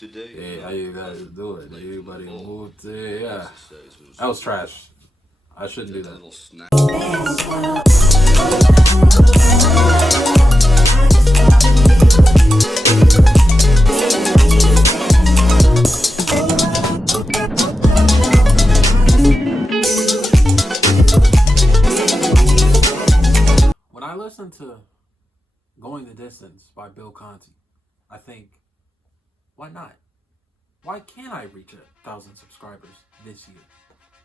today. Yeah, how you guys do it? Everybody move to yeah. That was trash. I shouldn't do that. When I listen to Going the Distance by Bill Conti, I think, why not? Why can't I reach 1,000 subscribers this year?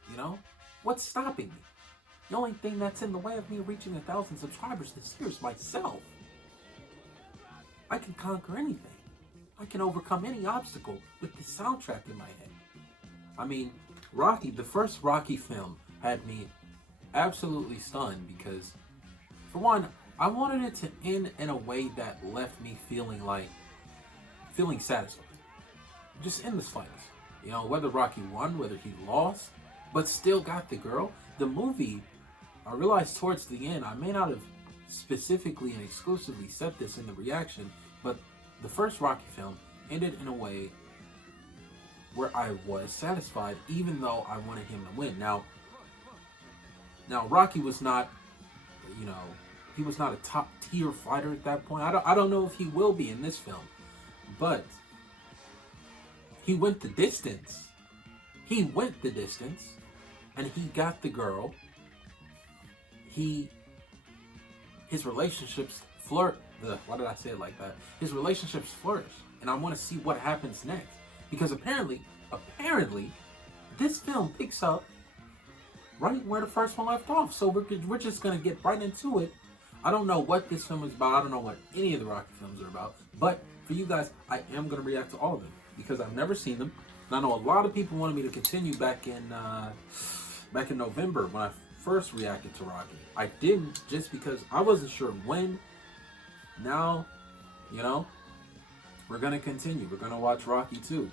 You know? What's stopping me? The only thing that's in the way of me reaching 1,000 subscribers this year is myself. I can conquer anything. I can overcome any obstacle with this soundtrack in my head. I mean, Rocky, the first Rocky film had me absolutely stunned because, for one, I wanted it to end in a way that left me feeling satisfied. Just in the slightest. You know, whether Rocky won, whether he lost, but still got the girl. The movie, I realized towards the end, I may not have specifically and exclusively said this in the reaction, but the first Rocky film ended in a way where I was satisfied, even though I wanted him to win. Now Rocky was not, you know, he was not a top tier fighter at that point. I don't know if he will be in this film, but he went the distance. He went the distance, and he got the girl. His relationships flirt. Why did I say it like that? His relationships flourish, and I want to see what happens next because apparently, this film picks up right where the first one left off. So we're just gonna get right into it. I don't know what this film is about. I don't know what any of the Rocky films are about. But for you guys, I am gonna react to all of them because I've never seen them. And I know a lot of people wanted me to continue back in November when I first reacted to Rocky. I didn't just because I wasn't sure when. Now, you know, we're gonna continue. We're gonna watch Rocky 2.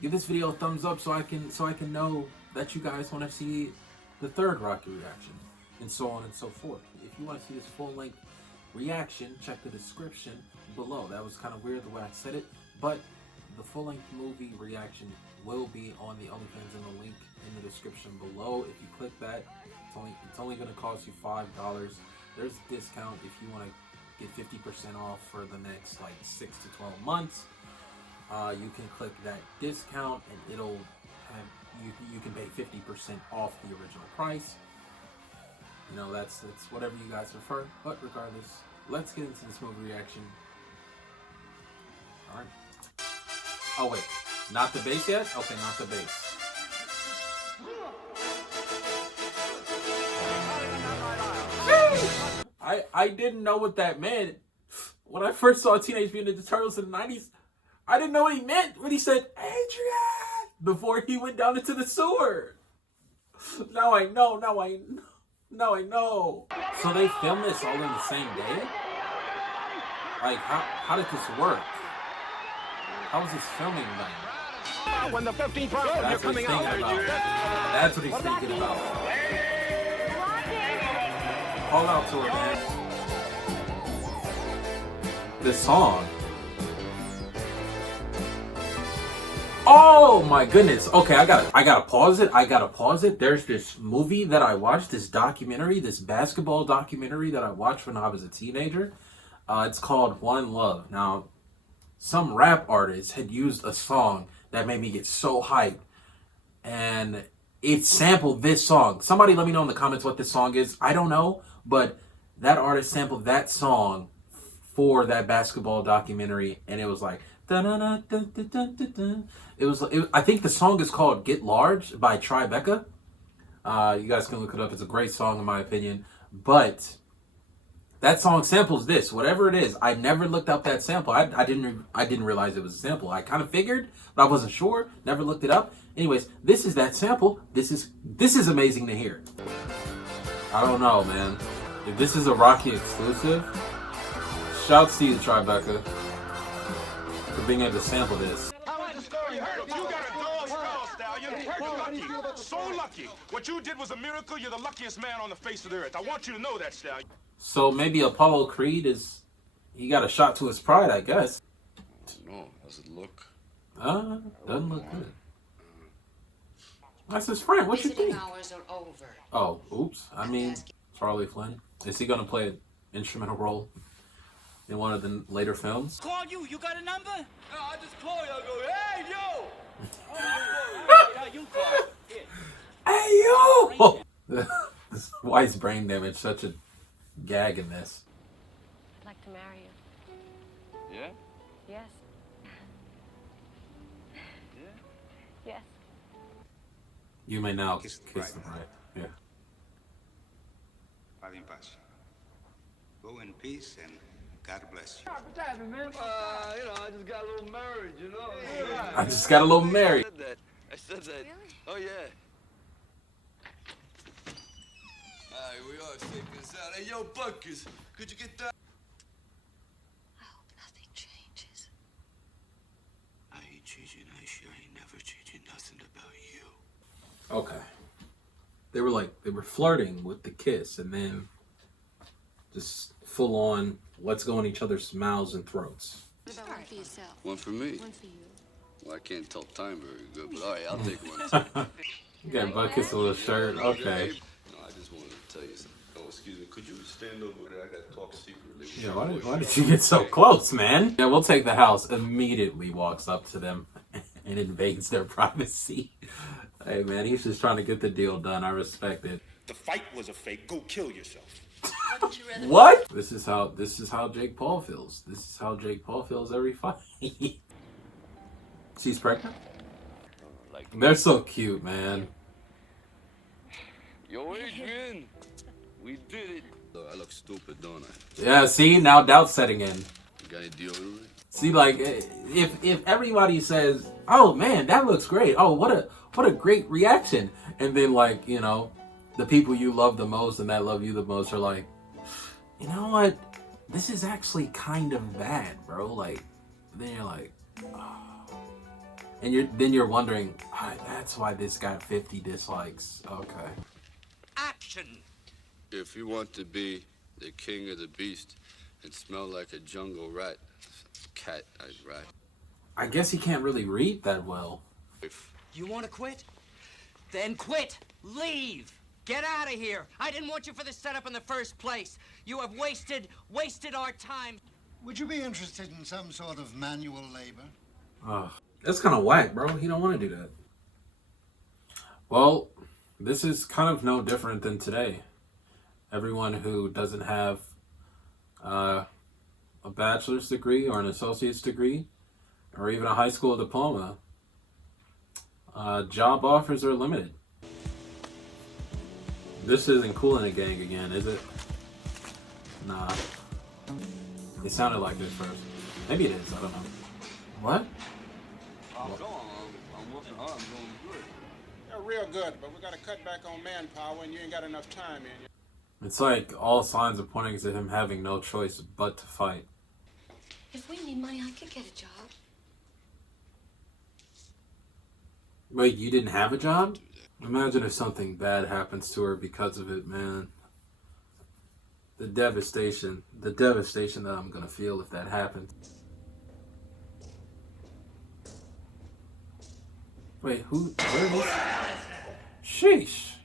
Give this video a thumbs up so I can know that you guys want to see the third Rocky reaction, and so on and so forth. If you want to see this full-length reaction, check the description below. That was kind of weird the way I said it, but the full-length movie reaction will be on the OnlyFans in the link in the description below. If you click that, it's only going to cost you $5. There's a discount if you want to get 50% off for the next like 6 to 12 months. You can click that discount and it'll have you can pay 50% off the original price. You know, that's whatever you guys prefer. But regardless, let's get into this movie reaction. All right. Oh wait, not the bass yet? Okay, not the bass. I didn't know what that meant. When I first saw Teenage Mutant Ninja Turtles in the 90s, I didn't know what he meant when he said, Adrian, before he went down into the sewer. Now I know. So they filmed this all in the same day? Like, how did this work? How was this filming done? When the 15th round, you're coming out. That's what he's thinking about. Call out to her, man. This song. Oh my goodness. Okay, I gotta pause it. There's this movie that I watched, this basketball documentary that I watched when I was a teenager. It's called One Love. Now, some rap artist had used a song that made me get so hyped, and it sampled this song. Somebody let me know in the comments what this song is. I don't know, but that artist sampled that song for that basketball documentary, and it was like I think the song is called Get Large by Tribeca. You guys can look it up. It's a great song in my opinion, but that song samples this, whatever it is. I never looked up that sample. I didn't realize it was a sample. I kind of figured, but I wasn't sure. Never looked it up. Anyways, this is that sample. This is amazing to hear. I don't know, man. If this is a Rocky exclusive, shouts to you, Tribeca, for being able to sample this. So lucky. What you did was a miracle. You're the luckiest man on the face of the earth. I want you to know that, Stallion. So maybe Apollo Creed he got a shot to his pride, I guess. No, how's it look? Doesn't look good. That's his friend. What you Visiting think? hours are over. Oh, oops. I mean, Charlie Flynn. Is he gonna play an instrumental role in one of the later films? Call you. You got a number? No, I just call you. I go, hey, yo. You call. Hey yo! Why is brain damage such a gag in this? I'd like to marry you. Yeah? Yes. Yes. You may now kiss the bride. Yeah. Vale en paz. Go in peace and God bless you. What's happening, man? I just got a little married, you know? I just got a little married. I said that. Oh, yeah. All right, we are taking this out. Hey, yo, Buckers, could you get that? I hope nothing changes. I ain't changing. I sure ain't never changing nothing about you. Okay. They were flirting with the kiss and then just full on let's go in each other's mouths and throats. What about one for yourself? One for me. One for you. Well, I can't tell time very good, but all right, I'll take one. You got butt kiss with a shirt. Okay. No, I just wanted to tell you something. Oh, excuse me. Could you stand over there? I got to talk secretly. Yeah, why did you get so close, man? Yeah, we'll take the house. Immediately walks up to them and invades their privacy. Hey, man, he's just trying to get the deal done. I respect it. The fight was a fake. Go kill yourself. What? This is how Jake Paul feels. This is how Jake Paul feels every fight. She's pregnant? They're so cute, man. Yo, Adrian, we did it. I look stupid, don't I? Yeah, see, now doubt's setting in. You got any deodorant? See, like, if everybody says, "Oh man, that looks great," oh what a great reaction, and then like the people you love the most and that love you the most are like, you know what, this is actually kind of bad, bro. Like, then you're like, oh. And you're wondering, that's why this got 50 dislikes. Okay. Action! If you want to be the king of the beast and smell like a jungle rat, cat, I'd rat. I guess he can't really read that well. You want to quit? Then quit. Leave. Get out of here. I didn't want you for the setup in the first place. You have wasted our time. Would you be interested in some sort of manual labor? That's kind of whack, bro. He don't want to do that. Well, this is kind of no different than today. Everyone who doesn't have a bachelor's degree or an associate's degree or even a high school diploma, job offers are limited. This isn't Kool in the Gang again, is it? Nah. It sounded like it first. Maybe it is, I don't know. What? I'm working hard, I'm doing good. You're real good, but we gotta cut back on manpower and you ain't got enough time in. It's like all signs are pointing to him having no choice but to fight. If we need money, I could get a job. Wait, you didn't have a job? Imagine if something bad happens to her because of it, man. The devastation that I'm gonna feel if that happens. Wait, where is? Sheesh.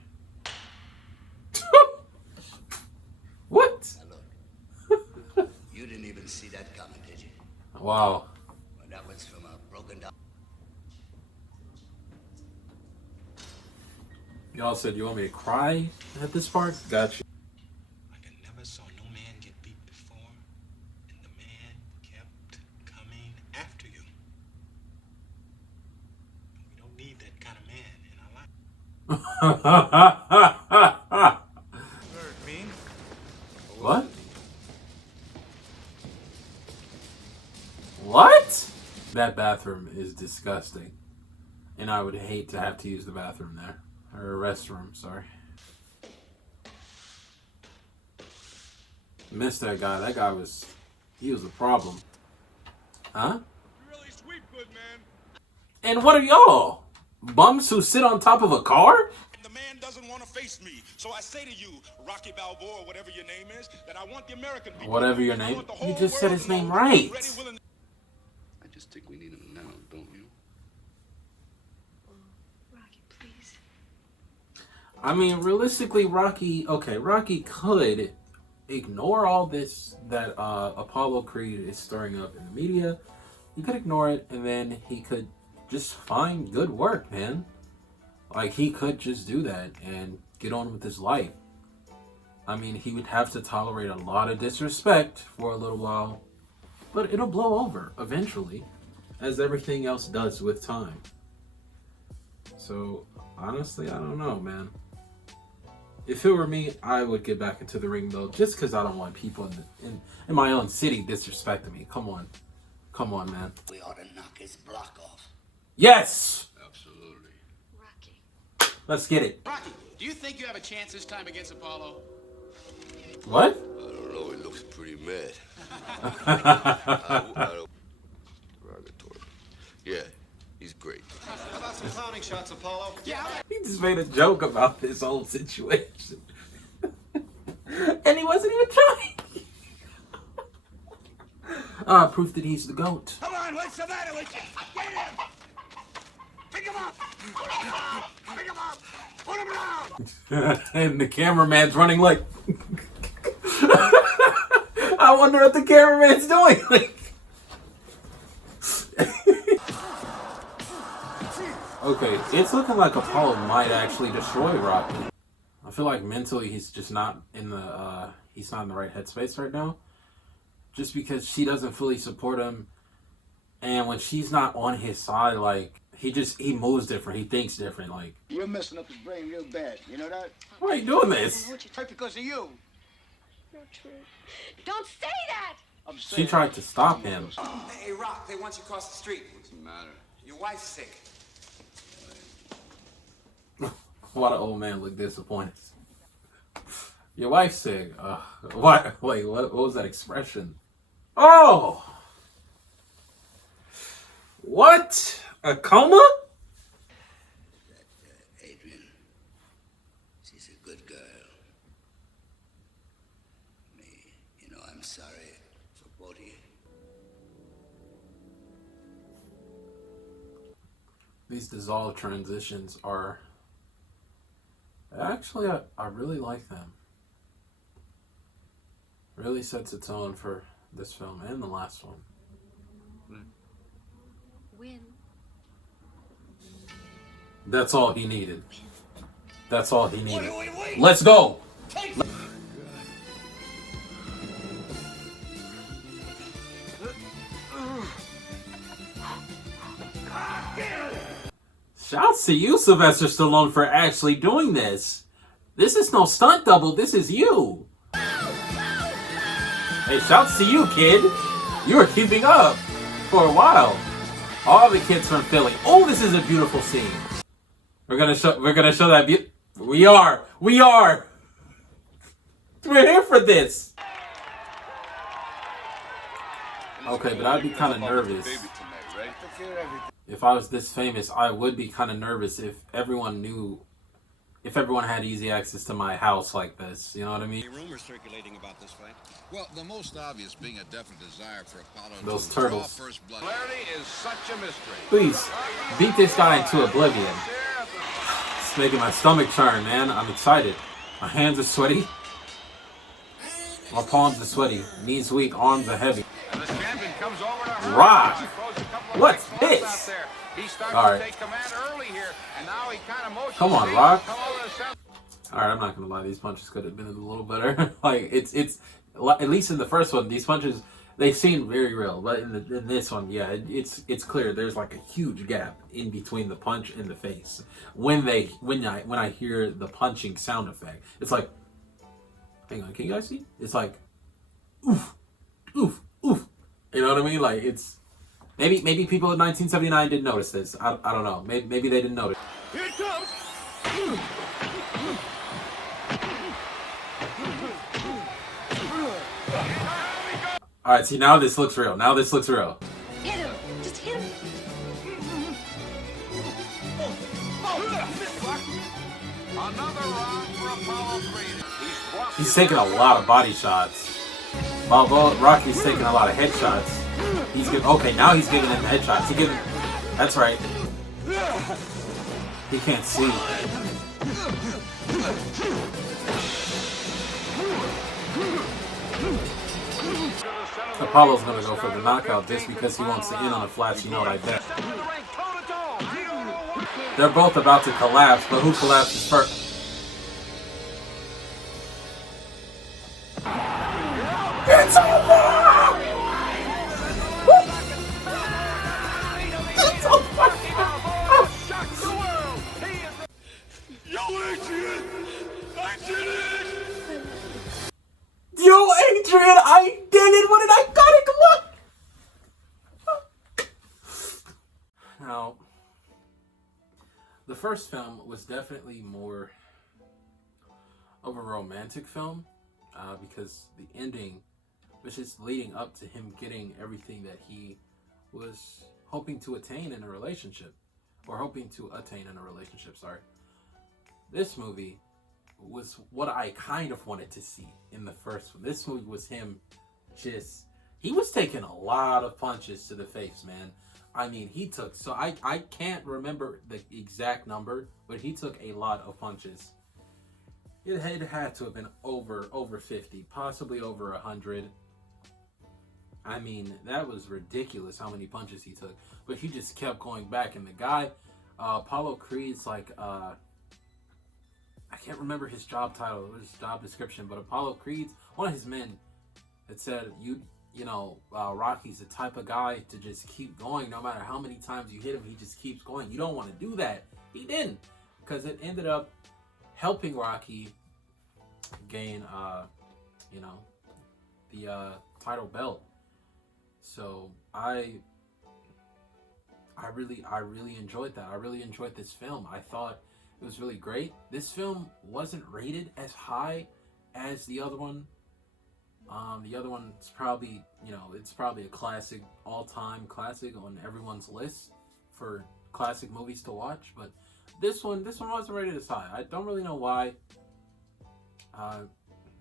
What? You didn't even see that coming, did you? Wow. Well, that was from a broken down. Y'all said you want me to cry at this part? Got you. Like I never saw no man get beat before, and the man kept coming after you. We don't need that kind of man in our life. What? What? That bathroom is disgusting. And I would hate to have to use the bathroom there. Or restroom, sorry. Missed that guy. That guy he was a problem. Huh? You're really sweet, good man. And what are y'all? Bums who sit on top of a car? The man doesn't want to face me, so I say to you, Rocky Balboa, or whatever your name is, that I want the American people. Whatever your I name. want the You whole just said world his to know name that I'm right. ready, willing- I just think we need him now, don't you? I mean, realistically, Rocky could ignore all this that Apollo Creed is stirring up in the media. He could ignore it, and then he could just find good work, man. Like, he could just do that and get on with his life. I mean, he would have to tolerate a lot of disrespect for a little while, but it'll blow over eventually, as everything else does with time. So, honestly, I don't know, man. If it were me, I would get back into the ring, though, just because I don't want people in my own city disrespecting me. Come on. Come on, man. We ought to knock his block off. Yes! Absolutely. Rocky. Let's get it. Rocky, do you think you have a chance this time against Apollo? What? I don't know. He looks pretty mad. Derogatory. Yeah, he's great. How about some clowning shots, Apollo? Yeah. He just made a joke about this whole situation. And he wasn't even trying. Proof that he's the GOAT. Come on, what's the matter with you? Get him! Pick him up! Pick him up! Put him down! And the cameraman's running like... I wonder what the cameraman's doing. Okay, it's looking like Apollo might actually destroy Rocky. I feel like mentally he's just not in the he's not in the right headspace right now. Just because she doesn't fully support him, and when she's not on his side, like he moves different, he thinks different. Like, You're messing up his brain real bad. You know that? why are you doing this? Right because of you. Not true. Don't say that! I'm She saying. tried to stop him. Hey, Rock, they want you across the street. What's the matter? Your wife's sick. Why the old man look disappointed? Your wife's sick. What? Wait, what was that expression? Oh! What? A coma? Adrian, she's a good girl. Me, you know, I'm sorry for both of you. These dissolve transitions are... Actually, I really like them. Really sets a tone for this film and the last one. Win. That's all he needed. That's all he needed. Let's go! Shouts to you, Sylvester Stallone, for actually doing this. This is no stunt double, this is you. Hey, shouts to you, kid. You were keeping up for a while. All the kids from Philly. Oh, this is a beautiful scene. We're gonna show that we are. We're here for this. Okay, but I'd be kind of nervous. If I was this famous, I would be kind of nervous if everyone had easy access to my house like this. You know what I mean? Rumors circulating about this fight. Well, the most obvious being a definite desire for Apollo Those to turtles. draw first blood. Clarity is such a mystery. Please, beat this guy into oblivion. It's making my stomach churn, man. I'm excited. My hands are sweaty. My palms are sweaty. Knees weak, arms are heavy. And the champion comes over to her. Rock! He throws a couple of What's big clubs this? out there. He starts All right. to take command early here, and now he kind of motions. Come on, Steve, Rock. come over to the center. Alright, I'm not gonna lie, these punches could have been a little better. Like, it's at least in the first one, these punches, they seem very real. But in this one, yeah, it's clear there's like a huge gap in between the punch and the face. When I hear the punching sound effect, it's like, hang on, can you guys see? It's like, oof, oof, oof. You know what I mean? Like, it's maybe people in 1979 didn't notice this. I don't know. Maybe they didn't notice. Here it comes. All right, see, now this looks real. Now this looks real. Hit him. Just hit him. Another round for Apollo Creed. He's taking a lot of body shots. While Rocky's taking a lot of headshots. He's giving. Okay, now he's giving him headshots. That's right. He can't see. Apollo's gonna go for the knockout just because he wants to in on a flash. You know, like that. They're both about to collapse, but who collapses first? It's over! It's over! Yo, Adrian! I did it! Yo, Adrian, I did it! What did I got it? Come on! Now, the first film was definitely more of a romantic film because the ending was just leading up to him getting everything that he was hoping to attain in a relationship, or hoping to attain in a relationship, sorry. This movie was what I kind of wanted to see in the first one. This movie was him he was taking a lot of punches to the face, man. I mean, he took, so I can't remember the exact number, but he took a lot of punches. It had to have been over 50, possibly over 100. I mean, that was ridiculous how many punches he took. But he just kept going back. And the guy, Apollo Creed's like, I can't remember his job title, his job description, but Apollo Creed's, one of his men had said, Rocky's the type of guy to just keep going. No matter how many times you hit him, he just keeps going. You don't want to do that. He didn't, because it ended up helping Rocky gain, the title belt. So I really enjoyed that. I really enjoyed this film. I thought it was really great. This film wasn't rated as high as the other one. The other one's probably, it's probably a classic, all-time classic on everyone's list for classic movies to watch. But this one wasn't rated as high. I don't really know why.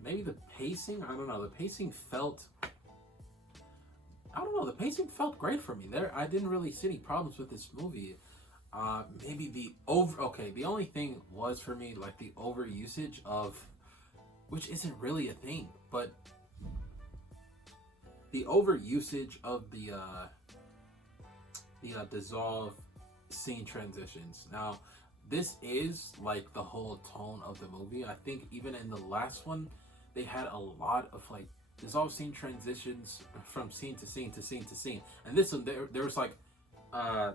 Maybe the pacing. I don't know. The pacing felt. The pacing felt great for me. I didn't really see any problems with this movie. Maybe the only thing was for me like the overusage of, which isn't really a thing, but the overusage of the dissolve scene transitions. Now, this is like the whole tone of the movie. I think even in the last one, they had a lot of like dissolve scene transitions from scene to scene to scene to scene. And this one, there's like a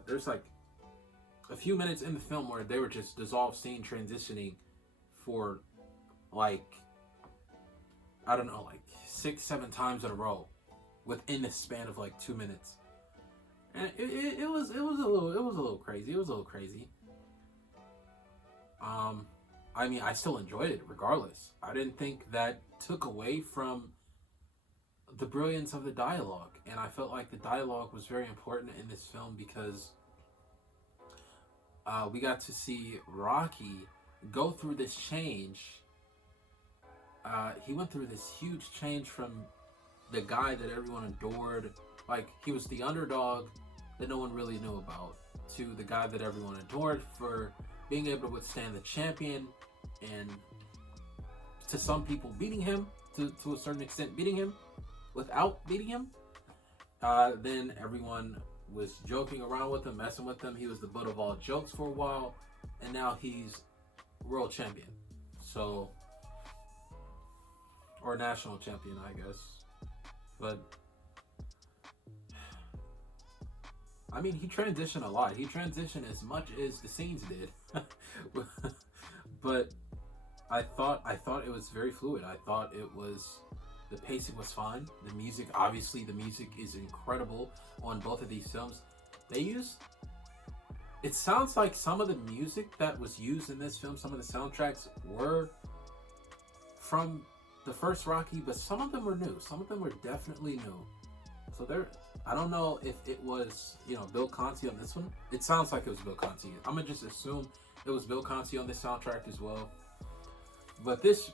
few minutes in the film where they were just dissolve scene transitioning for like, I don't know, like 6-7 times in a row within the span of like 2 minutes. And it was a little crazy. It was a little crazy. I mean, I still enjoyed it regardless. I didn't think that took away from the brilliance of the dialogue, and I felt like the dialogue was very important in this film because we got to see Rocky go through this change. He went through this huge change from the guy that everyone adored, like he was the underdog that no one really knew about, to the guy that everyone adored for being able to withstand the champion, and to some people beating him, to a certain extent beating him, without beating him. Then everyone was joking around with him, messing with him. He was the butt of all jokes for a while, and now he's world champion. So, or national champion, I guess. But I mean, he transitioned a lot. He transitioned as much as the scenes did. But I thought it was very fluid. I thought the pacing was fine. The music, obviously the music is incredible on both of these films. It sounds like some of the music that was used in this film, some of the soundtracks were from the first Rocky, but some of them were new. Some of them were definitely new. So I don't know if it was, Bill Conti on this one. It sounds like it was Bill Conti. I'm gonna just assume it was Bill Conti on this soundtrack as well. But this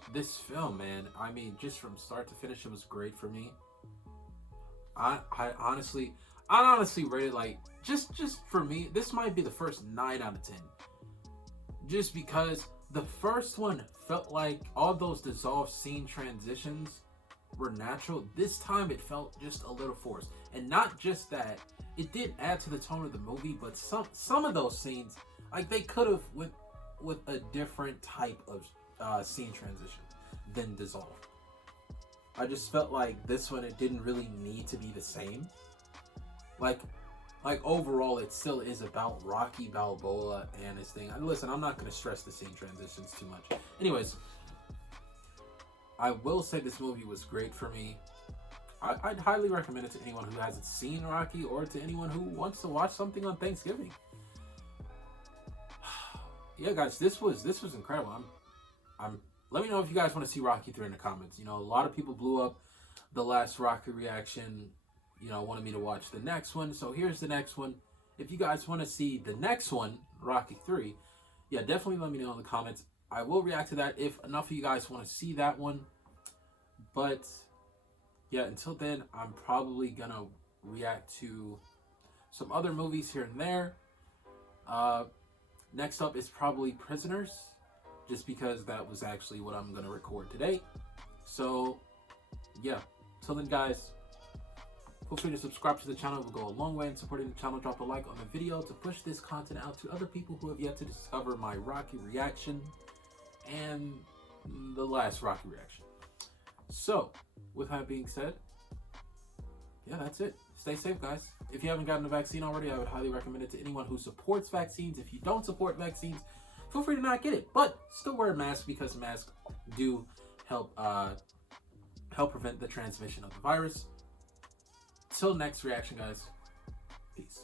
film, man, I mean, just from start to finish, it was great for me. I honestly rated, like, just for me, this might be the first 9 out of 10. just because the first one felt like all those dissolved scene transitions were natural. This time it felt just a little forced. And not just that, it did add to the tone of the movie, but some of those scenes, like, they could have with a different type of scene transition than dissolved. I just felt like this one, it didn't really need to be the same. Like overall, it still is about Rocky Balboa and his thing. And listen, I'm not going to stress the scene transitions too much. Anyways, I will say this movie was great for me. I'd highly recommend it to anyone who hasn't seen Rocky, or to anyone who wants to watch something on Thanksgiving. Yeah, guys, this was incredible. Let me know if you guys want to see Rocky 3 in the comments. You know, a lot of people blew up the last Rocky reaction. You know, wanted me to watch the next one. So here's the next one. If you guys want to see the next one, Rocky 3, yeah, definitely let me know in the comments. I will react to that if enough of you guys want to see that one. But yeah, until then, I'm probably gonna react to some other movies here and there. Next up is probably Prisoners, just because that was actually what I'm gonna record today. So yeah, till then, guys, feel free to subscribe to the channel. It will go a long way in supporting the channel. Drop a like on the video to push this content out to other people who have yet to discover my Rocky reaction and the last Rocky reaction. So, with that being said, yeah, that's it. Stay safe, guys. If you haven't gotten a vaccine already, I would highly recommend it to anyone who supports vaccines. If you don't support vaccines, feel free to not get it, but still wear a mask, because masks do help prevent the transmission of the virus. Till next reaction, guys. Peace.